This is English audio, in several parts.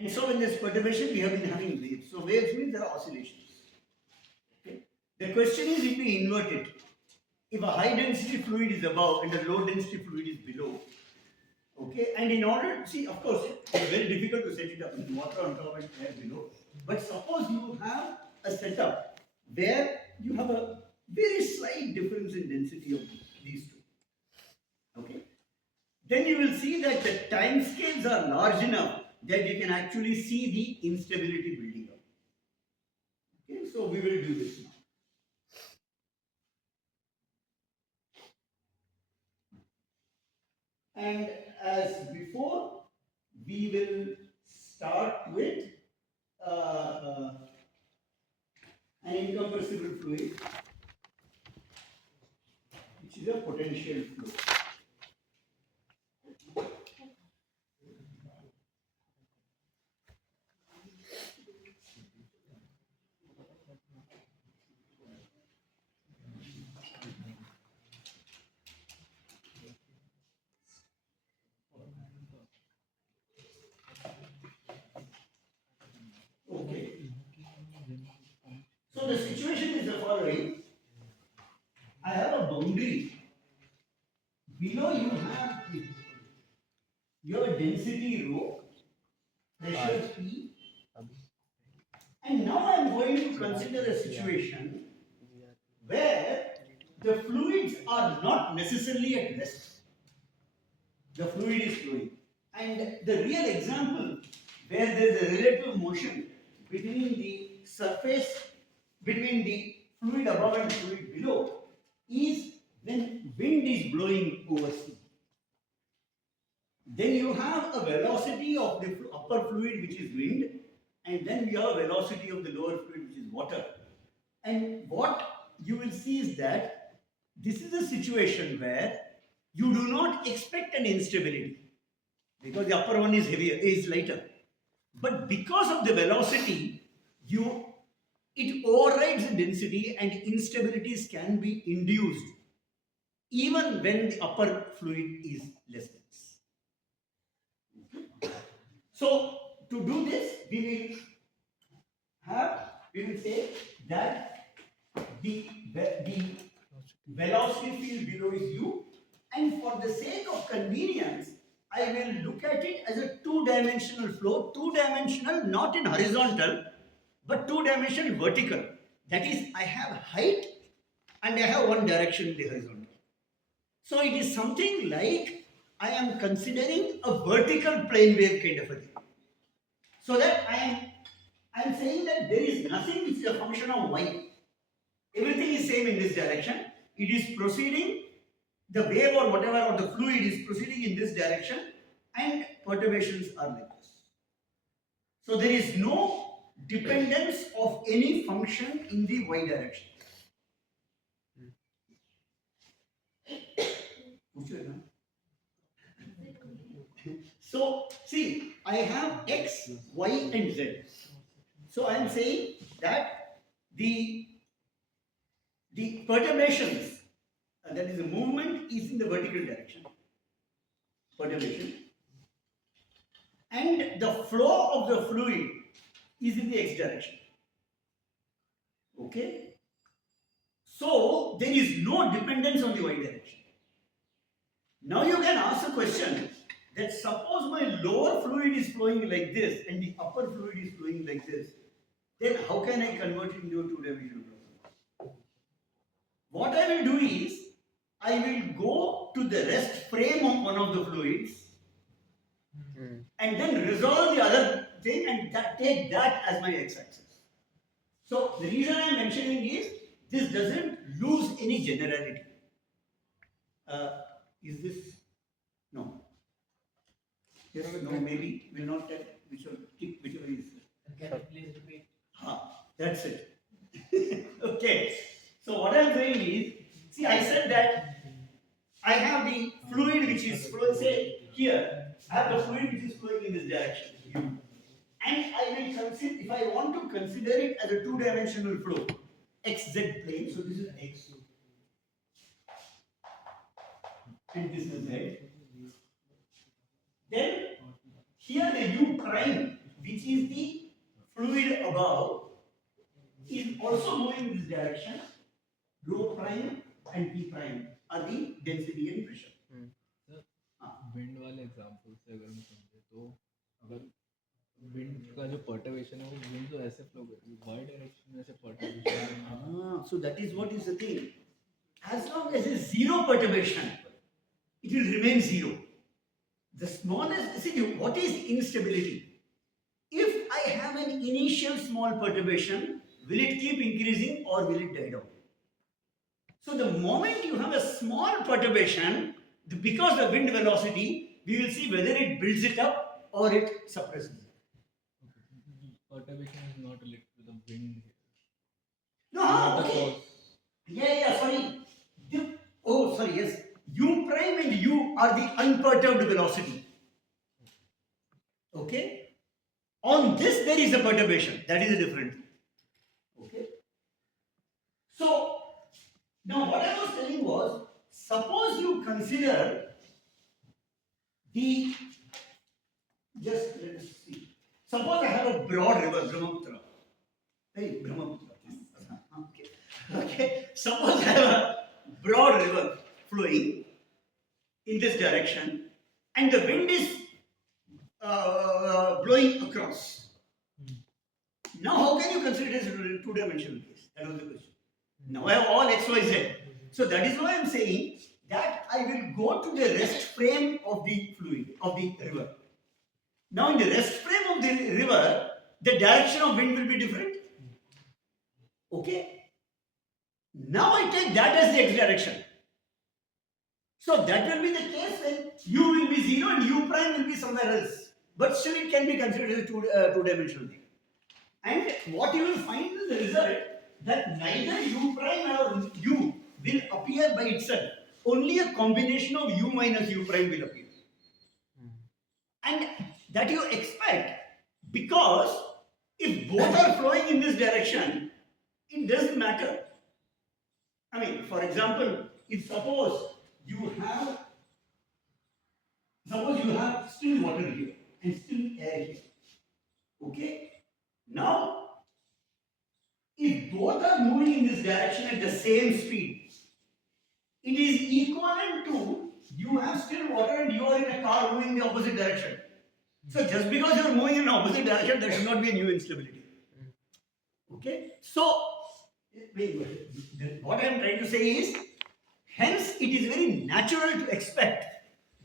And so in this perturbation, we have been having waves. So waves means there are oscillations. Okay. The question is if we invert it. If a high density fluid is above and a low density fluid is below, okay, and in order, see, of course, it's very difficult to set it up with water on top and air below. But suppose you have a setup where you have a very slight difference in density of these two. Okay, then you will see that the time scales are large enough that you can actually see the instability building up. Okay, so we will do this now. And as before, we will start with an incompressible fluid, which is a potential flow. Okay. So the situation is the following. I have a boundary. Below you have density rho, pressure P, and now I am going to consider a situation where the fluids are not necessarily at rest. The fluid is flowing. And the real example where there is a relative motion between the surface, between the fluid above and fluid below, is when wind is blowing over sea. Then you have a velocity of the upper fluid, which is wind, and then we have a velocity of the lower fluid, which is water. And what you will see is that this is a situation where you do not expect an instability because the upper one is heavier, is lighter. But because of the velocity, it overrides the density and instabilities can be induced even when the upper fluid is less dense. So to do this, we will say that the velocity field below is u, and for the sake of convenience, I will look at it as a two-dimensional flow, two-dimensional not in horizontal, but two-dimensional vertical. That is, I have height and I have one direction in the horizontal. So it is something like I am considering a vertical plane wave kind of a thing. So that I am saying that there is nothing which is a function of y. Everything is same in this direction. It is proceeding, the wave or whatever, or the fluid is proceeding in this direction, and perturbations are like this. So there is no dependence of any function in the y direction. So see, I have x, y, and z. So I am saying that the perturbations, that is the movement, is in the vertical direction. Perturbation. And the flow of the fluid is in the x direction. Okay? So there is no dependence on the y direction. Now you can ask a question that suppose my lower fluid is flowing like this and the upper fluid is flowing like this, then how can I convert it into a two-dimensional process? What I will do is, I will go to the rest frame of one of the fluids and then resolve the other thing and take that as my x-axis. So the reason I am mentioning is, this doesn't lose any generality. Is this? No. Yes, no, maybe, will not tell whichever is. Can you please repeat? That's it. Okay. So what I am saying is, see, I said that I have the fluid which is flowing, say here, I have the fluid which is flowing in this direction, u. And I will consider, if I want to consider it as a two-dimensional flow, xz plane, so this is x, and this is z. Then here the u prime, which is the fluid above, is also moving in this direction. Rho prime and P prime are the density and pressure. Sir wind वाले example से अगर हम समझे तो अगर wind का जो perturbation है वो विंड तो ऐसे फ्लो करेगी वाई डायरेक्शन में से perturbation So that is what is the thing. As long as it's zero perturbation, it will remain zero. The smallest, see, what is instability? If I have an initial small perturbation, will it keep increasing or will it die down? So the moment you have a small perturbation, because of wind velocity, we will see whether it builds it up or it suppresses it. Perturbation is not related to the wind No, okay. Yeah, sorry. Sorry, yes. U prime and U are the unperturbed velocity. Okay? On this, there is a perturbation. That is a different thing. Okay? So, now what I was telling was, suppose you consider the, just let us see. Suppose I have a broad river, Brahmaputra. Hey, Brahmaputra. Okay. Suppose I have a broad river flowing in this direction and the wind is blowing across. Now, how can you consider it as a two-dimensional case? That was the question. Now I have all x, y, z. So that is why I am saying that I will go to the rest frame of the fluid, of the river. Now in the rest frame of the river, the direction of wind will be different. Okay? Now I take that as the x direction. So that will be the case when u will be 0 and u prime will be somewhere else. But still it can be considered as a two-dimensional thing. And what you will find is the result that neither u prime or u will appear by itself. Only a combination of u minus u prime will appear. And that you expect because if both are flowing in this direction, it doesn't matter. I mean, for example, if suppose you have still water here and still air here. Okay? Now, if both are moving in this direction at the same speed, it is equivalent to you have still water and you are in a car moving in the opposite direction. So just because you are moving in the opposite direction, that should not be a new instability. Okay? So, what I am trying to say is, hence it is very natural to expect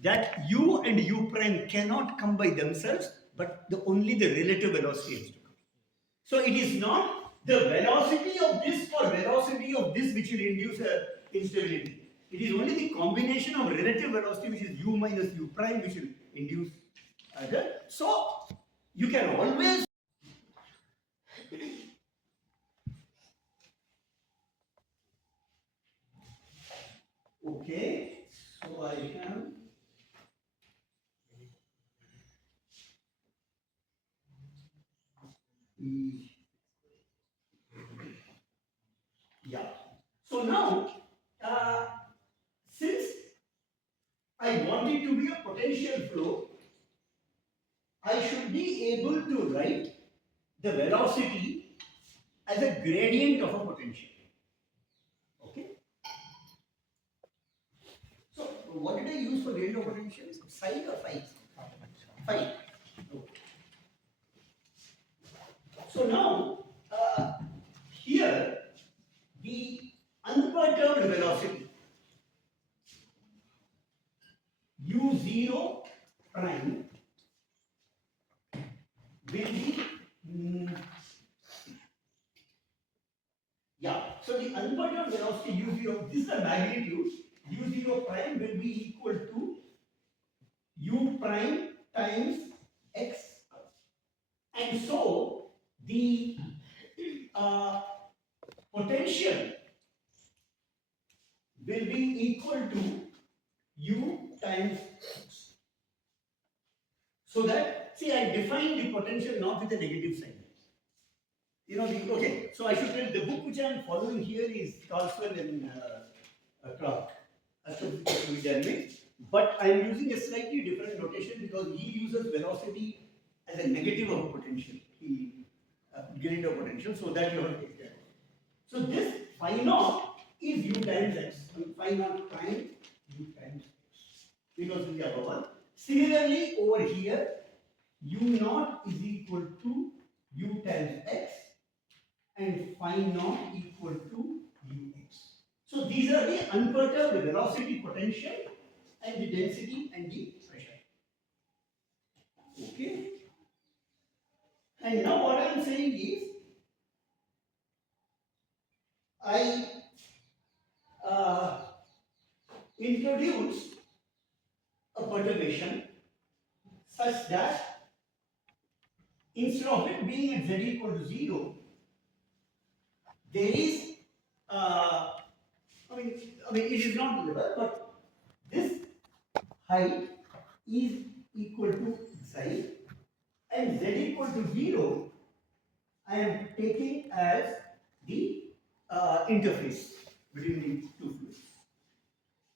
that u and u prime cannot come by themselves, but only the relative velocity has to come. So it is not the velocity of this or velocity of this which will induce instability. It is only the combination of relative velocity, which is u minus u prime, which will induce other. So you can always okay, so I have yeah. So now, since I want it to be a potential flow, I should be able to write the velocity as a gradient of a potential. Okay. So what did I use for gradient of potential? Psi or phi? Phi. Okay. So now, here the unperturbed velocity u0 prime will be so the unperturbed velocity u0, this is the magnitude, u0 prime will be equal to u prime times x, and so the potential will be equal to u times x. So that, see, I defined the potential not with a negative sign. You know, okay, so I should tell the book which I am following here is Carswell and Clark, Astrophysical Fluid Dynamics, but I am using a slightly different notation because he uses velocity as a negative of potential. He gained a potential, so that you have to take care of. So this phi naught is u times x. Phi naught prime u times x, because we have a 1. Similarly, over here, u naught is equal to u times x and phi naught equal to ux. So these are the unperturbed velocity, potential, and the density and the pressure. Okay. And now what I am saying is, I introduce a perturbation such that instead of it being at z equal to 0, there is, it is not level, but this height is equal to psi, and z equal to 0, I am taking as the interface between the two fluids.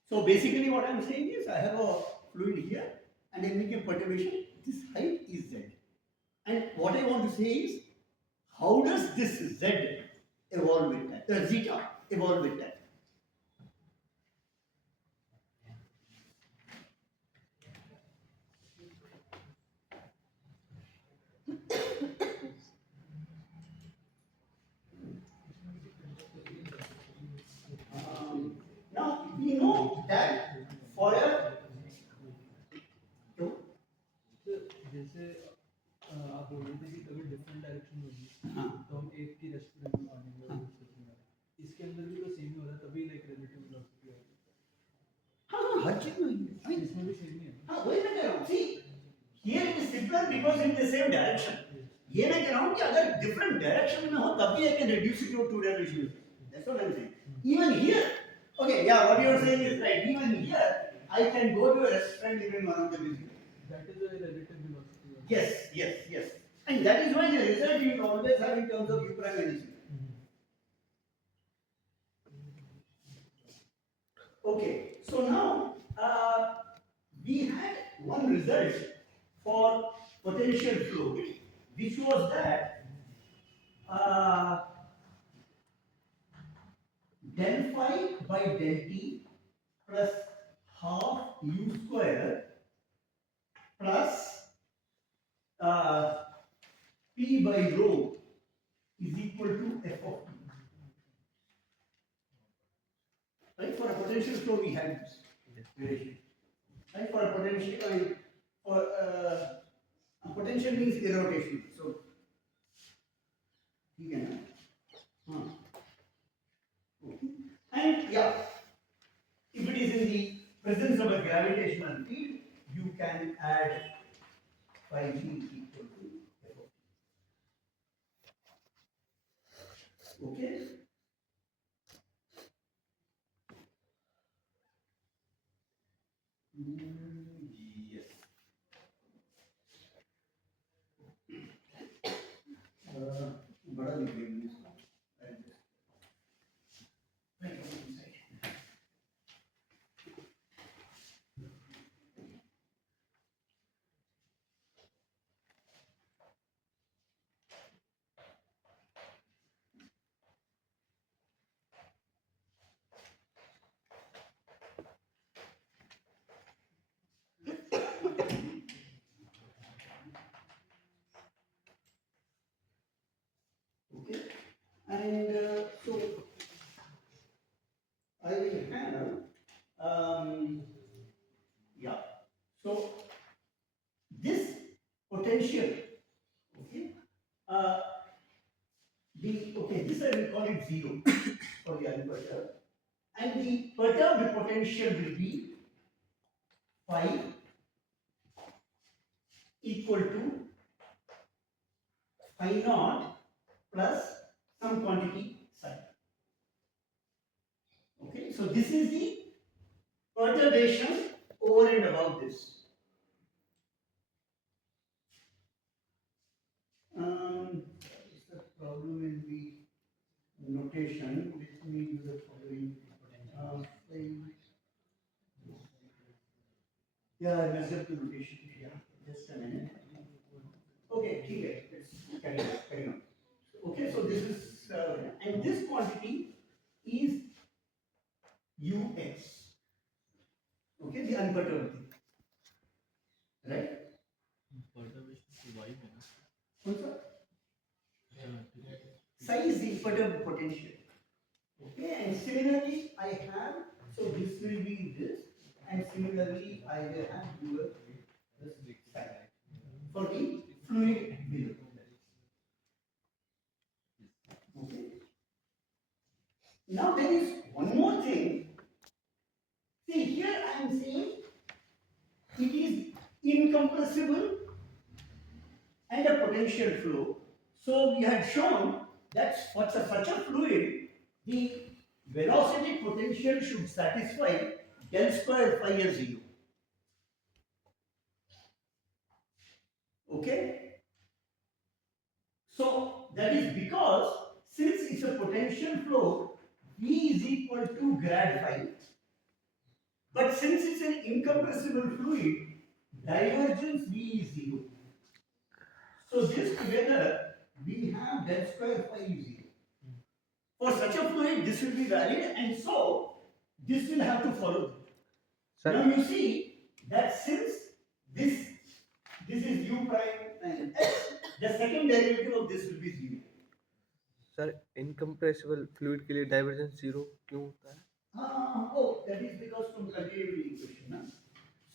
So basically what I am saying is, I have a fluid here and I make a perturbation, this height is z. And what I want to say is, how does this z evolve with that, zeta evolve with that? Now we know that for a जैसे आप बोल रहे थे कि कभी different direction होगी तो हम एक की रेस्पिरेट में मानेंगे और दूसरे में मानेंगे इसके अंदर भी तो सेम ही हो रहा है तभी लाइक रिलेटिव वेलोसिटी आ रही हाँ, हर चीज में है इसमें भी सेम ही है हाँ, वही मैं कह रहा हूँ. See, here it is simpler because in the same direction. ये मैं कह रहा हूँ कि अगर different direction में हो तब भी I can reduce it to 2 dimensional. That's what I'm saying. Even here, okay, yeah, what you are saying is right. Even here, I can go to a restaurant even one of the business. that is a relative velocity Yes. And that is why the result you will always have in terms of u prime and z. Okay, so now we had one result for potential flow, which was that del phi by del t plus half u square plus p by rho is equal to f of t. Right, for a potential flow we had this relation. Right, for a potential, for a potential means irrotation. So, you can. Okay. And yeah, if it is in the presence of a gravitational field, you can add phi g equal to f of t. Okay. Yes. बड़ा लिख लेंगे इसको. Okay, and so I will have yeah. So this potential, okay, this I will call it 0 for the unperturbed, and the perturbed potential will be phi equal to phi naught plus some quantity psi. Okay, so this is the perturbation over and above this. The problem in the notation. Let me do the following. Yeah, I messed up the notation. Yeah, just a minute. Also, psi is the perturbed potential. Okay, and similarly I have, so this will be this, and similarly I will have your this psi for the fluid below. Okay. Now there is one more thing. See, here I am saying it is incompressible and a potential flow. So we had shown that for such a fluid, the velocity potential should satisfy del square phi as 0. Okay? So that is because since it's a potential flow, V is equal to grad phi. But since it's an incompressible fluid, divergence V is 0. So this together, we have del square phi is 0. For such a fluid, this will be valid, and so this will have to follow. Sir. Now you see that since this is u prime and x, the second derivative of this will be 0. Sir incompressible fluid के लिए divergence zero क्यों होता है? Oh, that is because from continuity equation. Na?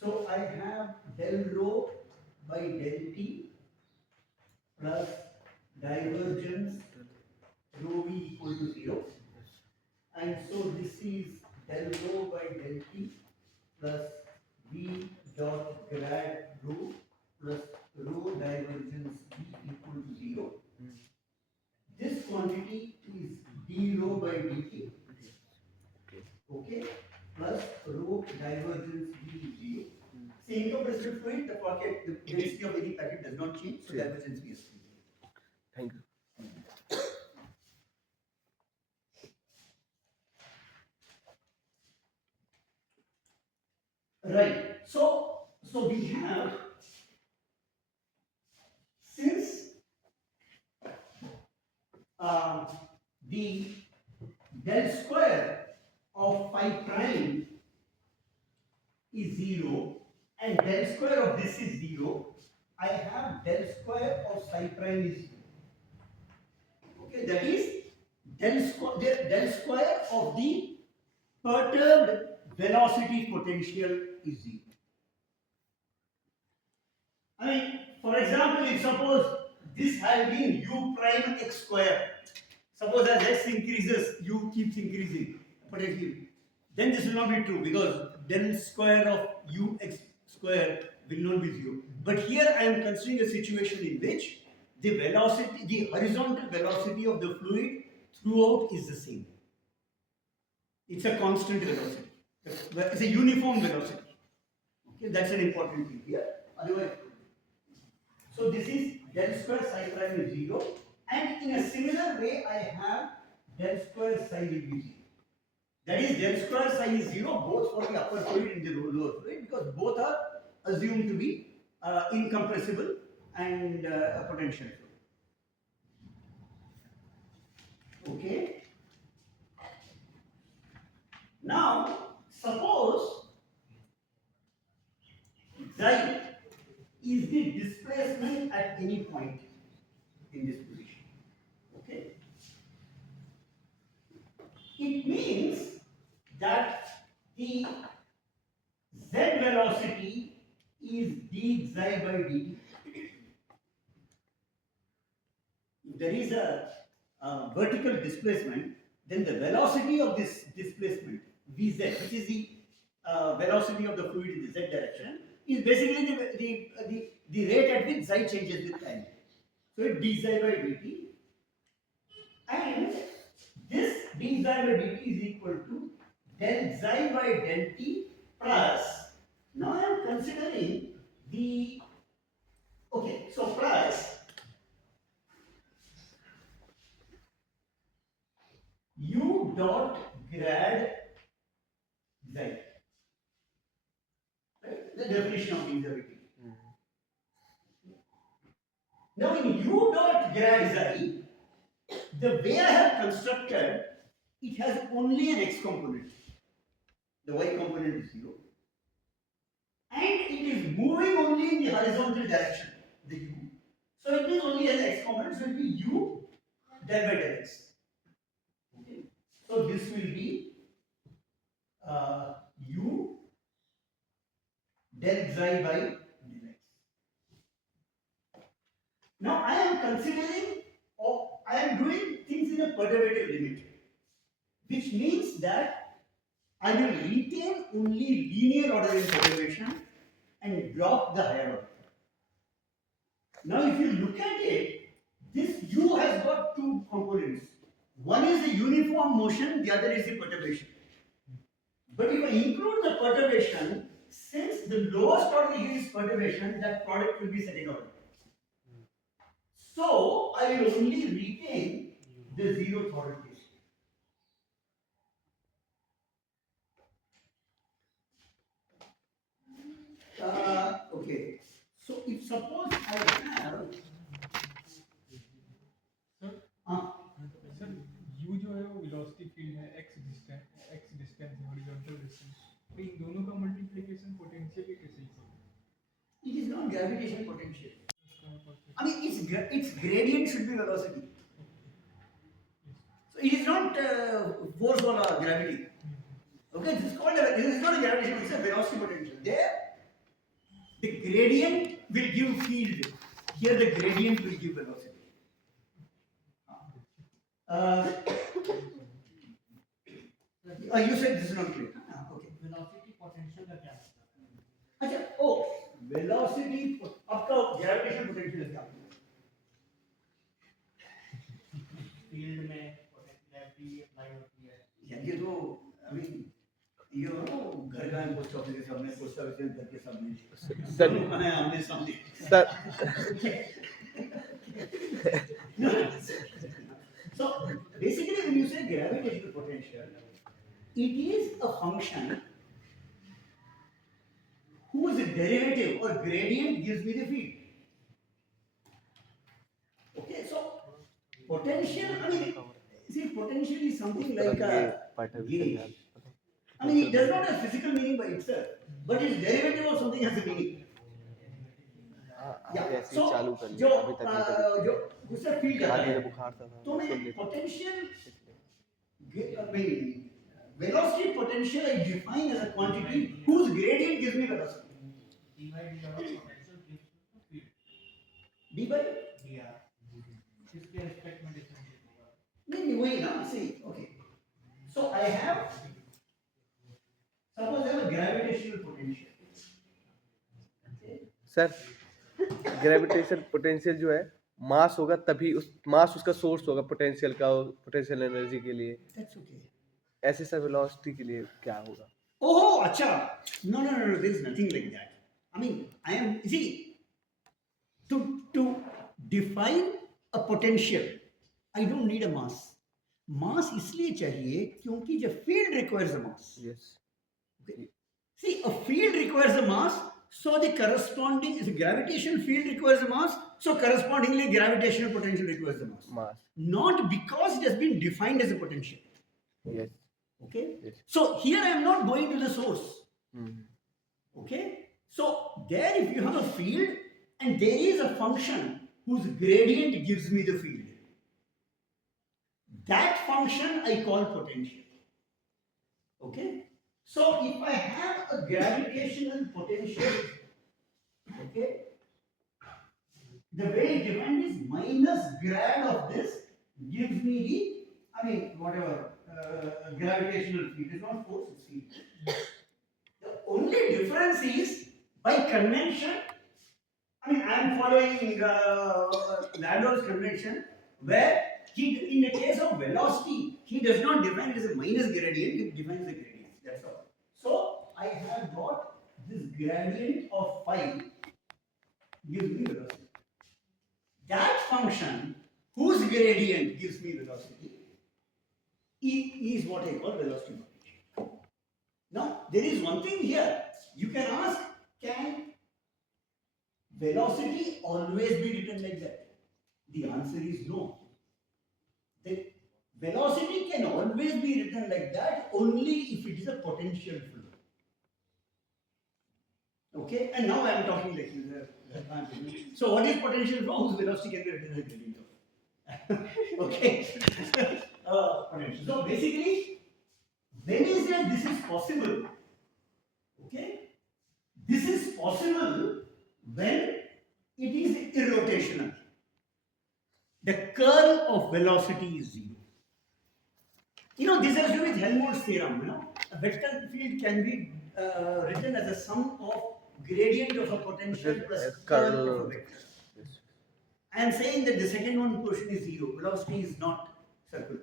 So I have del rho by del t plus divergence rho v equal to 0. And so this is del rho by del t plus v dot grad rho plus rho divergence v equal to 0. This quantity is d rho by dt. Okay, plus rho divergence v is 0. See, incompressible fluid, the pocket, the density of any packet does not change, so divergence v is 0. Thank you. Right. So we have, since the del square of phi prime is 0 and del square of this is 0, I have del square of psi prime is 0. Okay, that is del square of the perturbed velocity potential is 0. I mean, for example, if suppose this had been u prime x square, suppose as x increases, u keeps increasing potentially, then this will not be true because del square of u x square will not be 0. But here I am considering a situation in which the velocity, the horizontal velocity of the fluid throughout is the same. It's a constant velocity. It's a uniform velocity. Okay, that's an important thing here. Otherwise, so this is del square psi prime is 0, and in a similar way I have del square psi will be 0. That is del square psi is 0 both for the upper fluid and the lower fluid because both are assumed to be incompressible and a potential fluid. Okay. Now suppose xi is the displacement at any point in this position. Okay. It means that the z velocity is d xi by dt. If there is a vertical displacement, then the velocity of this displacement Vz, which is the velocity of the fluid in the z direction, is basically the rate at which xi changes with time. So it d xi by dt, and this d xi by dt is equal to del xi by del t plus, now I am considering the, okay, so plus u dot grad xi. Right? The definition of derivative. Now in u dot grad xi, the way I have constructed, it has only an x component. The y component is 0. And it is moving only in the horizontal direction, the u. So it means only has components will be u del by del x. Okay. So this will be u del xi by del x. Now I am considering, or I am doing things in a perturbative limit, which means that I will retain only linear order in perturbation and drop the higher order. Now if you look at it, this u has got two components. One is the uniform motion, the other is the perturbation. But if I include the perturbation, since the lowest order here is perturbation, that product will be second order. So I will only retain the zeroth order case. Okay. So if suppose I have sir u जो है वो velocity field है x distance है horizontal distance तो इन दोनों का multiplication potential के कैसे होगा it is not gravitational potential. I mean, its gradient should be velocity. So it is not force or gravity. Okay, this is not a gravitation, it's a velocity potential. There, the gradient will give field. Here, the gradient will give velocity. You said this is not clear. Okay. Velocity potential का क्या मतलब अच्छा, ओ velocity आपका gravitation potential क्या है? Field में gravity apply होती है यार ये तो अभी ये हो घर का पोस्ट ऑफिस के सामने पोस्ट ऑफिस घर के सामने सर मैं आमने सामने sir So basically when you say gravitational potential, it is a function whose derivative or gradient gives me the field. Okay, so potential, I mean, see, potential is something like a gauge. I mean, it does not have physical meaning by itself, but its derivative or something has a meaning. Yeah. ऐसे So, ही चालू कर जो लिया अभी तक नहीं करी जो दूसरा फील्ड आता आगे है, बुखार था तो मैं सुन लेता potential, I mean, velocity potential I define as a quantity whose gradient gives me velocity. dy dr potential gives the field d by dr इसके रिस्पेक्ट में डिफरेंशिएट होगा नहीं वही ना, see, okay. So I have, suppose I have a gravitational potential. Okay. Sir gravitation potential जो है मास होगा तभी उस मास उसका सोर्स होगा पोटेंशियल का पोटेंशियल एनर्जी के लिए That's okay. ऐसे सर वेलोसिटी के लिए क्या होगा Oh, acha. No, there is nothing like that. I mean, I am, see, to define a potential, I don't need a mass. Mass इसलिए चाहिए क्योंकि the field requires a mass. Yes Okay. See, a field requires a mass, so the corresponding is gravitational field requires a mass, so correspondingly gravitational potential requires a mass. Mass Not because it has been defined as a potential. Yes Okay. Yes. So here I am not going to the source. Okay. So there, if you have a field and there is a function whose gradient gives me the field, that function I call potential. Okay. So if I have a gravitational potential, okay, the way it's defined is minus grad of this gives me the, I mean, whatever, gravitational field. It's not force, it's field. The only difference is, by convention, I mean, I am following Landauer's convention, where he, in the case of velocity, he does not define it as a minus gradient, he defines the gradient. That's all. So, I have got this gradient of phi gives me velocity. That function, whose gradient gives me velocity, is what I call velocity potential. Now, there is one thing here. You can ask, can velocity always be written like that? The answer is no. The velocity can always be written like that only if it is a potential flow. Okay, and now I am talking like So what is potential flow whose velocity can be written as a gradient of? Okay. Potential. So basically, when is that this is possible? Okay. This is possible when it is irrotational. The curl of velocity is zero. You know, this has to do with Helmholtz theorem. You know, a vector field can be written as a sum of gradient of a potential plus curl of a vector. I am saying that the second one portion is zero. Velocity is not circular,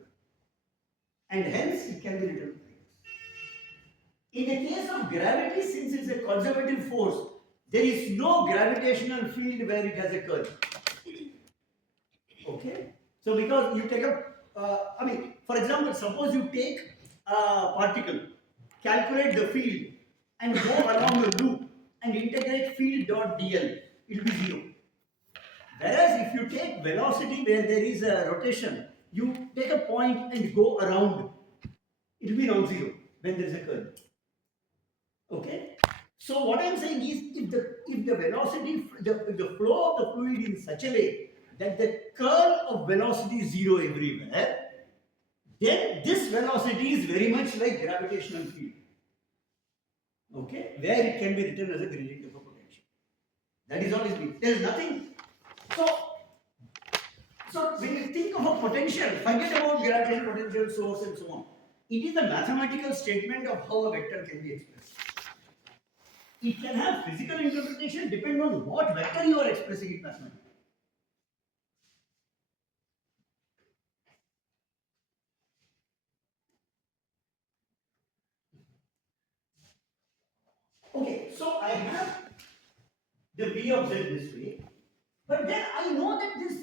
and hence it can be written like this. In the case of gravity, since it's a conservative force, there is no gravitational field where it has a curl. Okay? So because you take a, for example, suppose you take a particle, calculate the field and go along a loop and integrate field dot dl, it will be zero. Whereas if you take velocity where there is a rotation, you take a point and go around, it will be non-zero when there is a curl. Okay? So what I am saying is, if the velocity, if the flow of the fluid in such a way that the curl of velocity is zero everywhere, then this velocity is very much like gravitational field. Okay? Where it can be written as a gradient of a potential. That is all it means. There is nothing. So when you think of a potential, forget about gravitational potential source and so on. It is a mathematical statement of how a vector can be expressed. It can have physical interpretation depending on what vector you are expressing it mathematically. Okay, so I have the V of Z this way, but then I know that this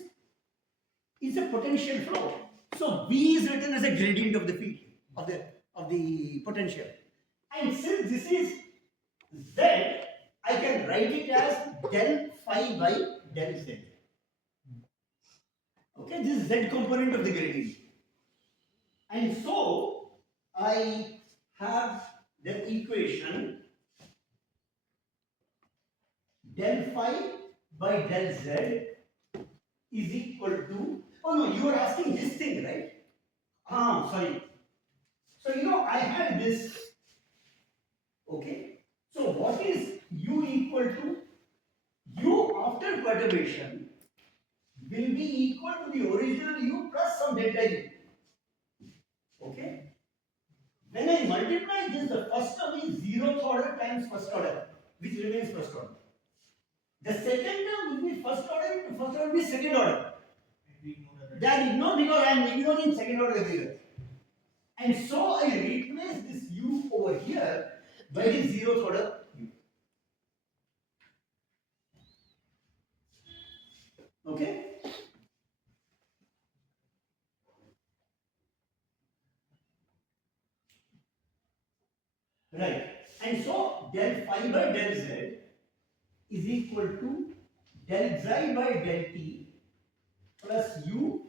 is a potential flow. So V is written as a gradient of the field of the potential. And since this is Z, I can write it as del phi by del Z. Okay, this is Z component of the gradient. And so I have the equation del phi by del Z is equal to, oh no, you are asking this thing, right? Sorry. So you know, I had this, okay? So what is U equal to? U after perturbation will be equal to the original U plus some delta U. Okay? When I multiply this, the first term is zeroth order times first order, which remains first order. The second term will be first order, and first order will be second order. That ignore because I am ignoring second order everywhere. And so I replace this U over here by the zeroth order U. Okay? Right. And so del phi by del Z is equal to del xi by del t plus U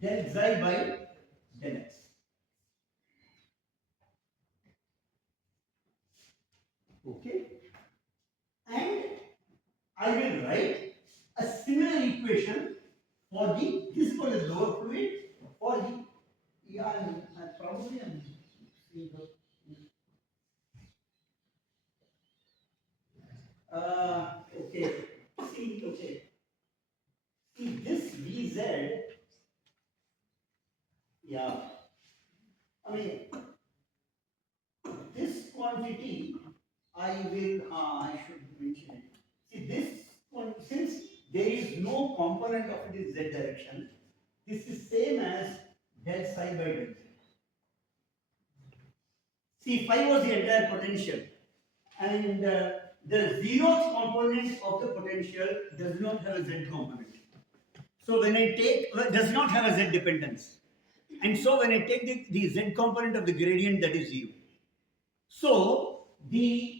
del xi by del x. Okay? And I will write a similar equation for the, this is for the lower fluid, for the, yeah, I probably am seeing the, okay, okay. See this Vz, yeah, I mean, this quantity, I should mention it. See this one, since there is no component of it in z direction, this is same as del psi by del z. See, phi was the entire potential, and the zeroth component of the potential does not have a z component. So when I take, does not have a z dependence. And so when I take the z component of the gradient, that is 0. So the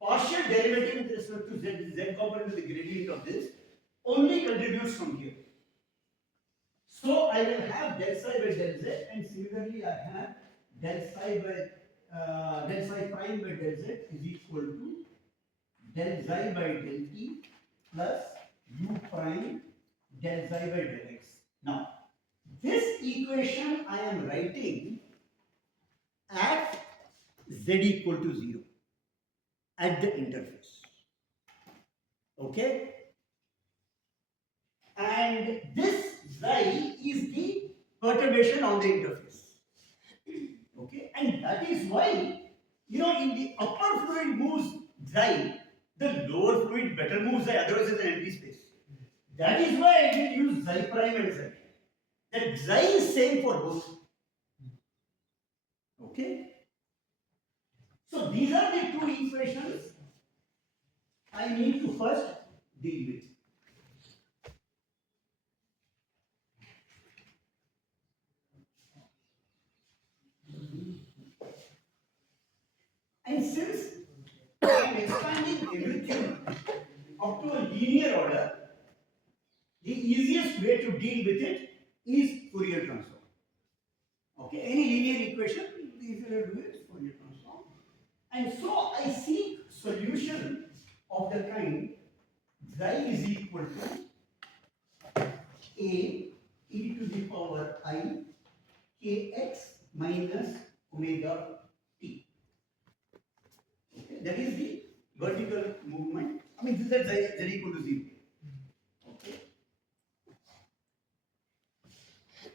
partial derivative with respect to z component of the gradient of this only contributes from here. So I will have del psi by del z, and similarly I have del psi prime by del z is equal to del xi by del t plus u prime del xi by del x. Now, this equation I am writing at z equal to 0 at the interface. Okay? And this xi is the perturbation on the interface. Okay? And that is why, in the upper fluid moves xi, the lower fluid better moves xi, otherwise it's an empty space. That is why I did use xi prime and xi. That xi is same for both. Okay? So these are the two equations I need to first deal with. And since I am expanding everything up to a linear order, the easiest way to deal with it is Fourier transform. Okay, any linear equation, the easiest way to do it is Fourier transform. And so I seek solution of the kind xi is equal to a e to the power I kx minus omega t. Okay, that is the vertical movement. I mean, this is z equal to 0. Okay.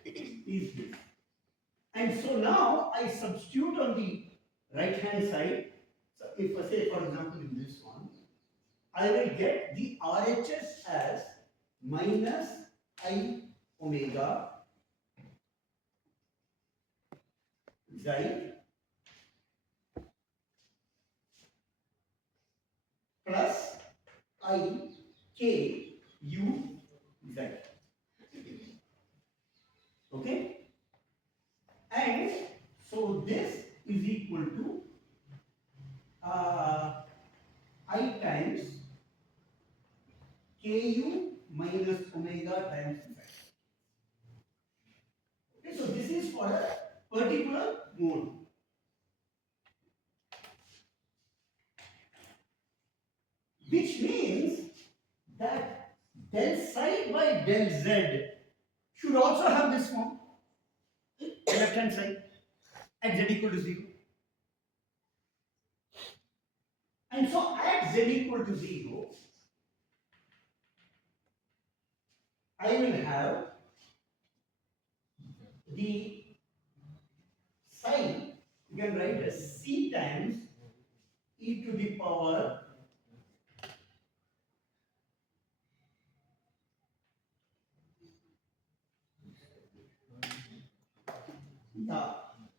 Is this. And so now I substitute on the right hand side. So if I say, for example, in this one, I will get the RHS as minus I omega xi plus I k u z. Okay? And so this is equal to I times ku minus omega times z. Okay, so this is for a particular mode. Which means that del psi by del z should also have this form, left hand side, at z equal to 0. And so at z equal to 0, I will have the psi, you can write as c times e to the power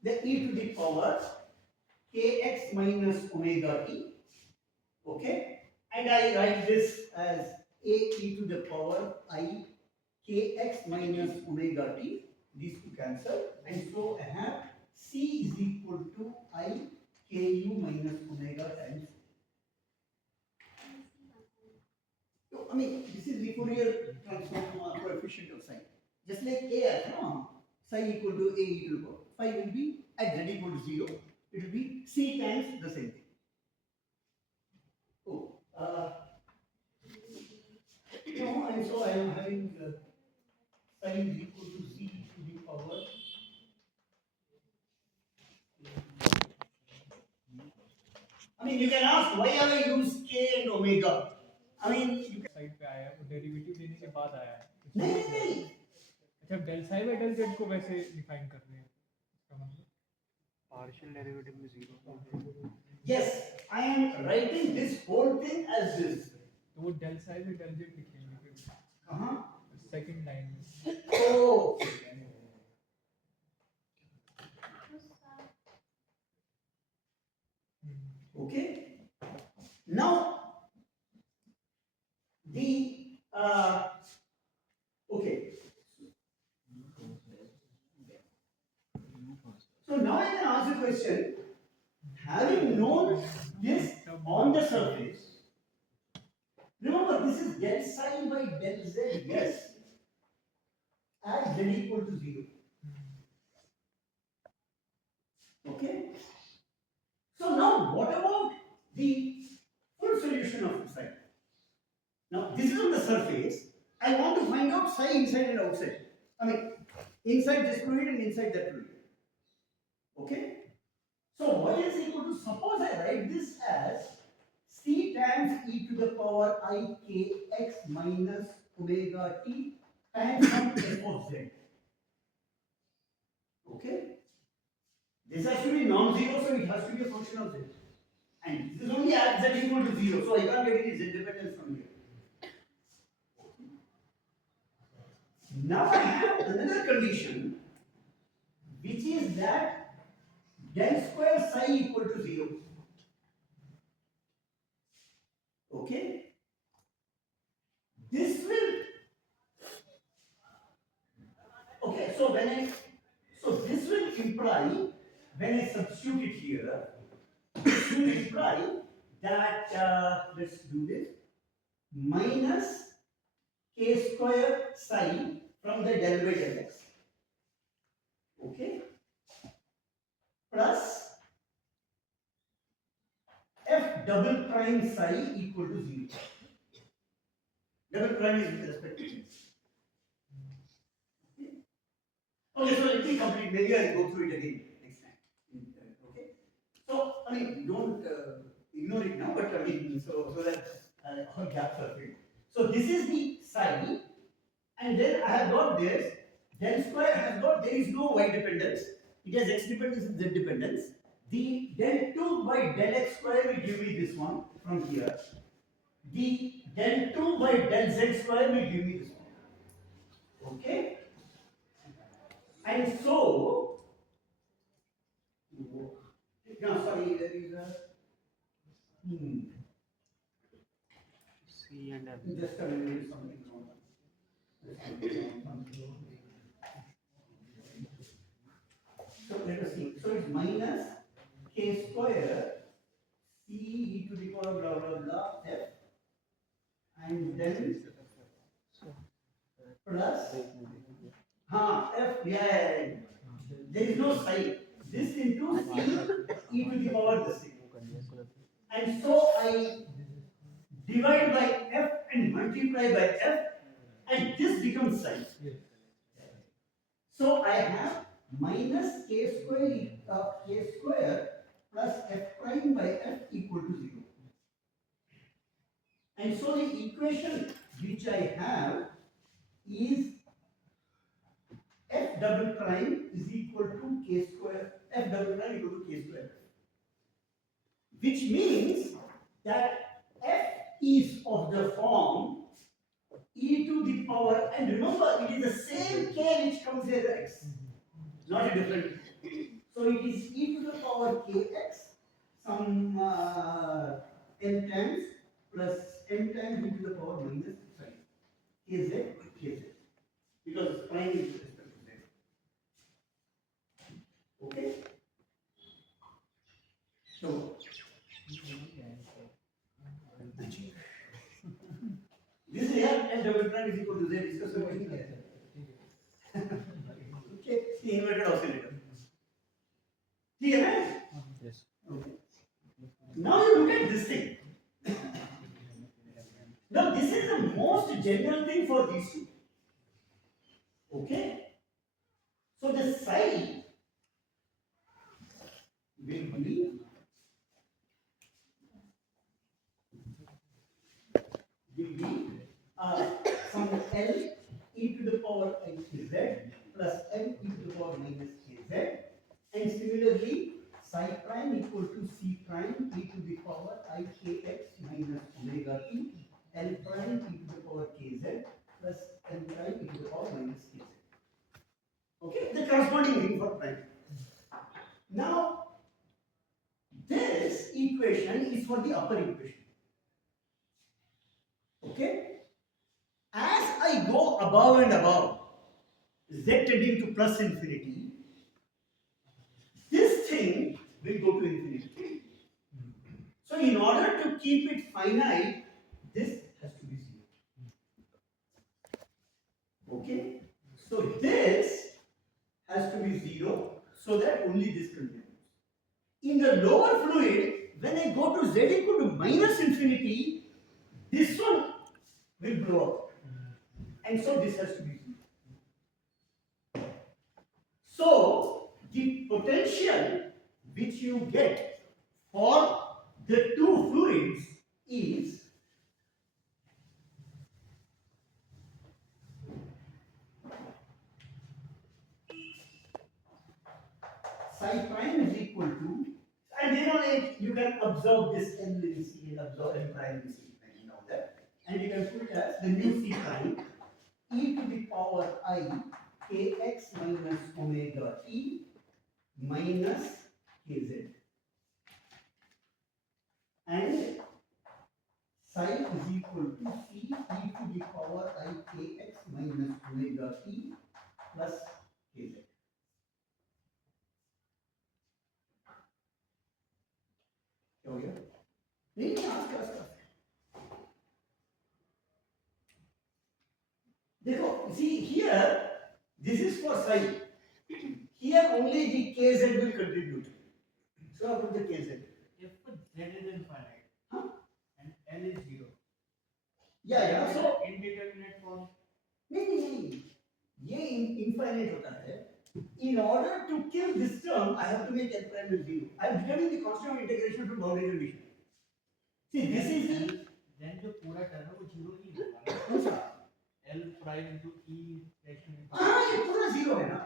the e to the power kx minus omega t. Okay, and I write this as a e to the power I kx minus omega t. These two cancel, and so I have c is equal to I ku minus omega times. So, I mean, this is the Fourier transform coefficient of psi. Just like a, no? Psi equal to a e to the power. Phi will be at z equal to 0. It will be c times the same thing. Oh, and so I am having psi is equal to z to the power. I mean, you can ask why have I used k and omega? I mean, you can. Side पे आया है वो derivative लेने के बाद आया है नहीं. अच्छा del psi by del z को वैसे डिफाइन कर रहे हैं इसका मतलब पार्शियल डेरिवेटिव में 0 Yes, I am writing this whole thing as this. तो वो del psi by del z लिखेंगे फिर Uh-huh. सेकंड लाइन में Oh. Okay. Now, the okay. So now I can ask a question. Having known this on the surface, remember this is del psi by del z. Yes. At z equal to 0. Okay. So now what about the full solution of Now this is on the surface. I want to find out psi inside and outside. I mean, inside this fluid and inside that fluid. Okay? So what is equal to, suppose I write this as C times e to the power I k x minus omega t times some f of z. Okay? This has to be non-zero, so it has to be a function of z. And this is only at z equal to 0, so I can't get any z dependence from here. Now I have another condition, which is that del square psi equal to 0. Okay? This will, okay, so this will imply, when I substitute it here, this will imply that, let's do this, minus k square psi from the del by del x. Okay? Plus f double prime psi equal to 0. Double prime is with respect to x. Okay, so let me complete. Maybe I'll go through it again next time. Okay? So, I mean, don't ignore it now, but I mean, so that all gaps are filled. So, this is the psi, and then I have got this. Del square has got, there is no y dependence. It has x dependence and z dependence. The del 2 by del x square will give me this one from here. The del 2 by del z square will give me this one. Okay? And so, no, sorry, there is a, C and F. just a minute, something wrong. So let us see. So it's minus k square c e to the power blah blah blah f, and then plus f, yeah. There is no psi. This into c e to the power the same. And so I divide by f and multiply by f, and this becomes psi. So I have minus k square plus f prime by f equal to 0. And so the equation which I have is f double prime is equal to k square, f double prime equal to k square. Which means that f is of the form e to the power, and remember it is the same k which comes here as x, not a different. So it is e to the power kx, some n times plus n times e to the power minus psi, kz, because prime is with respect to z. Okay? So, this is here, f double prime is equal to z, discuss over here. Okay, the inverted oscillator. Clear, right? Yes. Okay. Now you look at this thing. Now this is the most general thing for these two. Okay? So the psi will be some L e to the power kz plus M e to the power minus kz, and similarly psi prime equal to C prime e to the power I kx minus omega t, L prime e to the power kz plus N prime e to the power minus kz. Okay, the corresponding thing for prime. Now, this equation is for the upper equation. Okay? As I go above and above, z tending to plus infinity, this thing will go to infinity. So, in order to keep it finite, this has to be 0. Okay? So, this has to be 0 so that only this continues. In the lower fluid, when I go to z equal to minus infinity, this one will blow up. And so this has to be 0. So the potential which you get for the two fluids is psi prime is equal to, and then only you can observe this L in C and observe L prime in C and all that, and you can put it as the new C prime e to the power I kx minus omega t minus kz, and psi is equal to C e to the power I kx minus omega t plus kz. क्या हो गया? नहीं नहीं आस देखो, see here this is for psi, here only the kz will contribute, so I put the kz. If z is infinite Huh? and L is 0, Yeah, so indeterminate form. नहीं ये infinite होता है. In order to kill this term, I have to make L prime is 0. I am determining the constant of integration from boundary condition. See, this is the Then जो पूरा term है वो 0 ही होगा. कौन सा? L prime into E raised to the हाँ ये पूरा 0 है ना.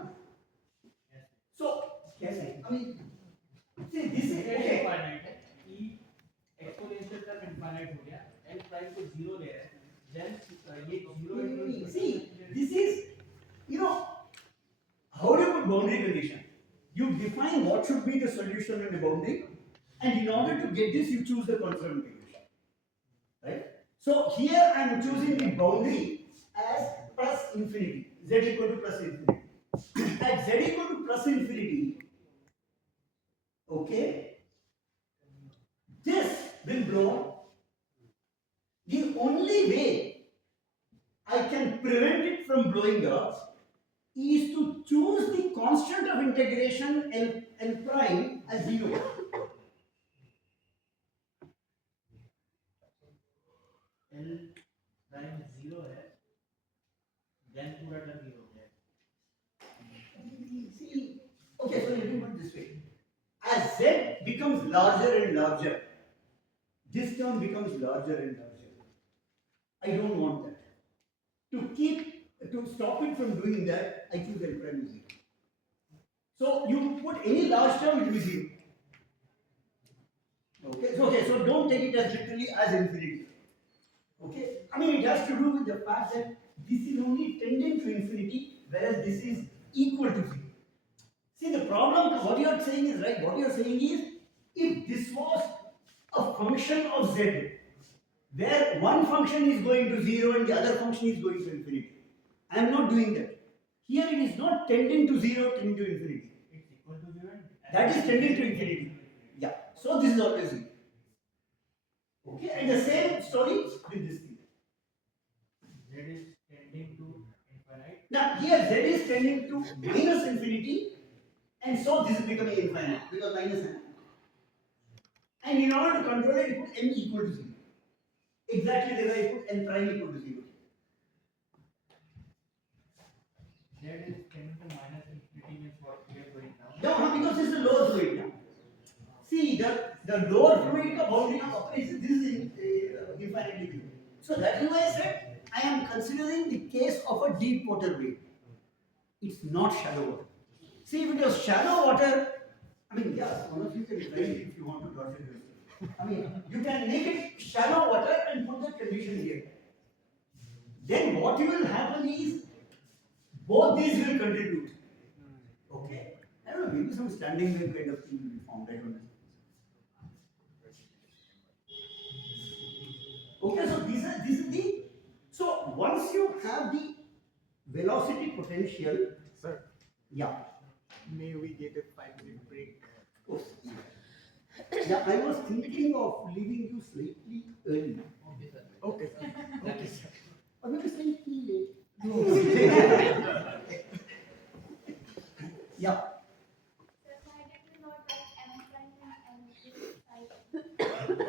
Yes. So कैसे? I mean, see this is Z okay. infinite है. E exponential term infinite हो गया. L prime को 0 ले रहा है. Then ये 0 into See, this is, you know, how do you put boundary condition? You define what should be the solution in the boundary, and in order to get this, you choose the constant integration. Right? So here I am choosing the boundary as plus infinity, z equal to plus infinity. At z equal to plus infinity, okay, this will blow up. The only way I can prevent it from blowing up is to choose the constant of integration L prime as 0. L prime 0 है. Then पूरा term 0 हो गया. See, okay, so let me put it this way. As z becomes larger and larger, this term becomes larger and larger. I don't want that. To stop it from doing that, I choose L prime is 0. So you put any large term, it will be 0. Okay, so don't take it as literally as infinity. Okay, I mean it has to do with the fact that this is only tending to infinity, whereas this is equal to 0. See, the problem, what you are saying is right. What you are saying is, if this was a function of z, where one function is going to 0 and the other function is going to infinity, I am not doing that. Here it is not tending to 0, tending to infinity. It's equal to 0 and That is tending to infinity. Yeah, so this is always 0. Okay, and the same story with this thing. Z is tending to infinite. Now here z is tending to minus infinity, and so this is becoming infinite because minus n. And in order to control it, you put n equal to 0. Exactly the way you put n prime equal to 0. Z is tending to minus infinity means what we are going now. No, because this is the lower fluid. No? See, the lower fluid ka boundary of operation, this is infinitely big. So that is why I said I am considering the case of a deep water wave. It's not shallow water. See, if it was shallow water, I mean, yes, one of you can try it if you want to torture yourself. I mean, you can make it shallow water and put the condition here. Then what will happen is both these will contribute. Okay? I don't know, maybe some standing wave kind of thing will be formed. I don't know. Okay, so this is the, so once you have the velocity potential, Sir, yeah. may we get a 5-minute break? Oh, yeah, I was thinking of leaving you slightly early. Okay, sir. Okay, sir. Or maybe slightly late. Yeah. Sir, why did we not write M prime and M is 5?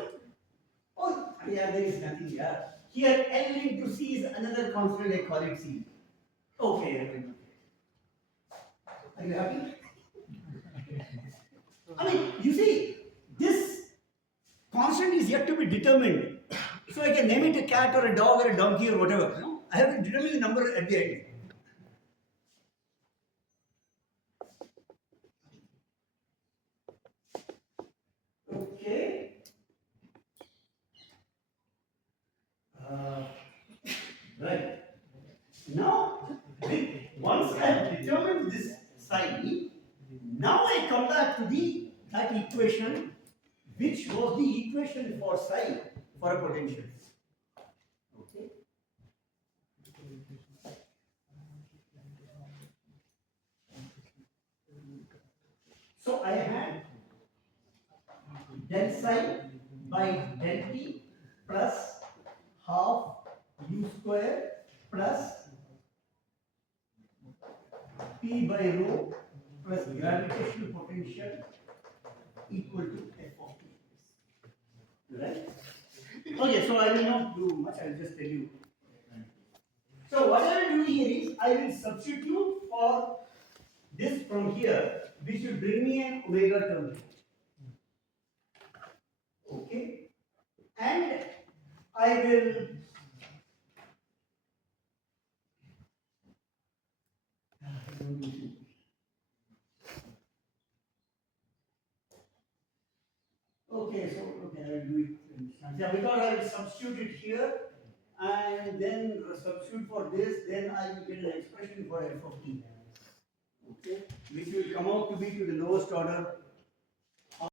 Oh, yeah, there is nothing here. Here L into C is another constant, I call it C. Okay, everyone. Are you happy? I mean, you see, this constant is yet to be determined. So I can name it a cat or a dog or a donkey or whatever. No? I have to determine the number at the end. Okay. Right. Now, once I have determined this psi, now I come back to that equation, which was the equation for psi for a potential. Okay. So I had del psi by del t plus half u square plus P by rho plus gravitational potential equal to F of T. Right? Okay, so I will not do much, I will just tell you. So what I will do here is, I will substitute for this from here, which will bring me an omega term. Okay? And I will okay, so okay, I will do it. Yeah, because I will substitute it here and then substitute for this, then I will get an expression for f of t. Okay, which will come out to be to the lowest order